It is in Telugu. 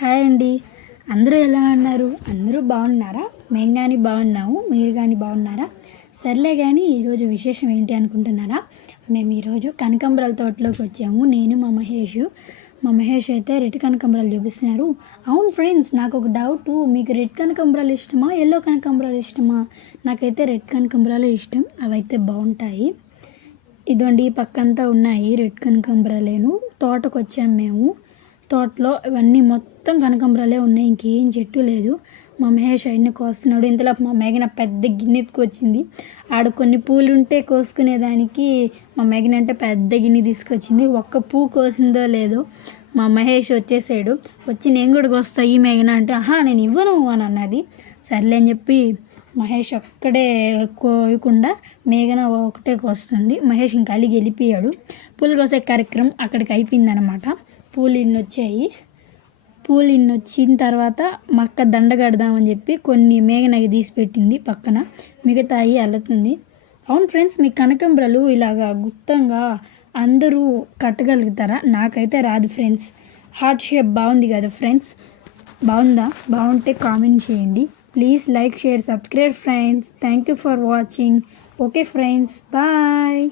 హాయ్ అండి. అందరూ ఎలా ఉన్నారు? అందరూ బాగున్నారా? మేము కానీ బాగున్నాము మీరు కానీ బాగున్నారా? సర్లే కానీ ఈరోజు విశేషం ఏంటి అనుకుంటున్నారా? మేము ఈరోజు కనకంబరాల తోటలోకి వచ్చాము. నేను మా మహేష్. మా మహేష్ అయితే రెడ్ కనకంబరాలు చూపిస్తున్నారు. అవును ఫ్రెండ్స్ నాకు ఒక డౌట్. మీకు రెడ్ కనకంబరాలు ఇష్టమా ఎల్లో కనకాంబరాలు ఇష్టమా? నాకైతే రెడ్ కనకంబరాలే ఇష్టం. అవైతే బాగుంటాయి. ఇదండి ఈ పక్కంతా ఉన్నాయి రెడ్ కనకంబరాలేను. తోటకు వచ్చాము మేము. తోటలో ఇవన్నీ మొత్తం కనకాంబరాలే ఉన్నాయి. ఇంకేం చెట్టు లేదు. మా మహేష్ అవన్నీ కోస్తున్నాడు. ఇంతలో మా మేఘన పెద్ద గిన్నె ఎత్తుకొచ్చింది ఆడ కొన్ని పూలు ఉంటే కోసుకునేదానికి మా మేఘన అంటే పెద్ద గిన్నె తీసుకొచ్చింది. ఒక్క పువ్వు కోసిందో లేదో మా మహేష్ వచ్చేసాడు. వచ్చి నేను కూడా కోస్తా ఈ మేఘన అంటే ఆహా నేను ఇవ్వను అని అన్నది. సర్లే అని చెప్పి మహేష్ ఒక్కడే కోయకుండా మేఘన ఒకటే కోస్తుంది. మహేష్ ఇంకా అలిగి వెళ్ళిపోయాడు. పూలు కోసే కార్యక్రమం అక్కడికి అయిపోయిందనమాట పూలు ఇన్ని వచ్చాయి పూలు ఇన్ని వచ్చిన తర్వాత మక్క దండ కడదామని చెప్పి కొన్ని మేఘనకి తీసి పెట్టింది పక్కన. మిగతాయి అల్లుతుంది. అవును ఫ్రెండ్స్ మీ కనకంబరలు ఇలాగా గుత్తంగా అందరూ కట్టగలుగుతారా? నాకైతే రాదు ఫ్రెండ్స్. హార్ట్ షేప్ బాగుంది కదా ఫ్రెండ్స్? బాగుందా? బాగుంటే కామెంట్ చేయండి. Please like share subscribe friends. Thank you for watching. Okay friends bye.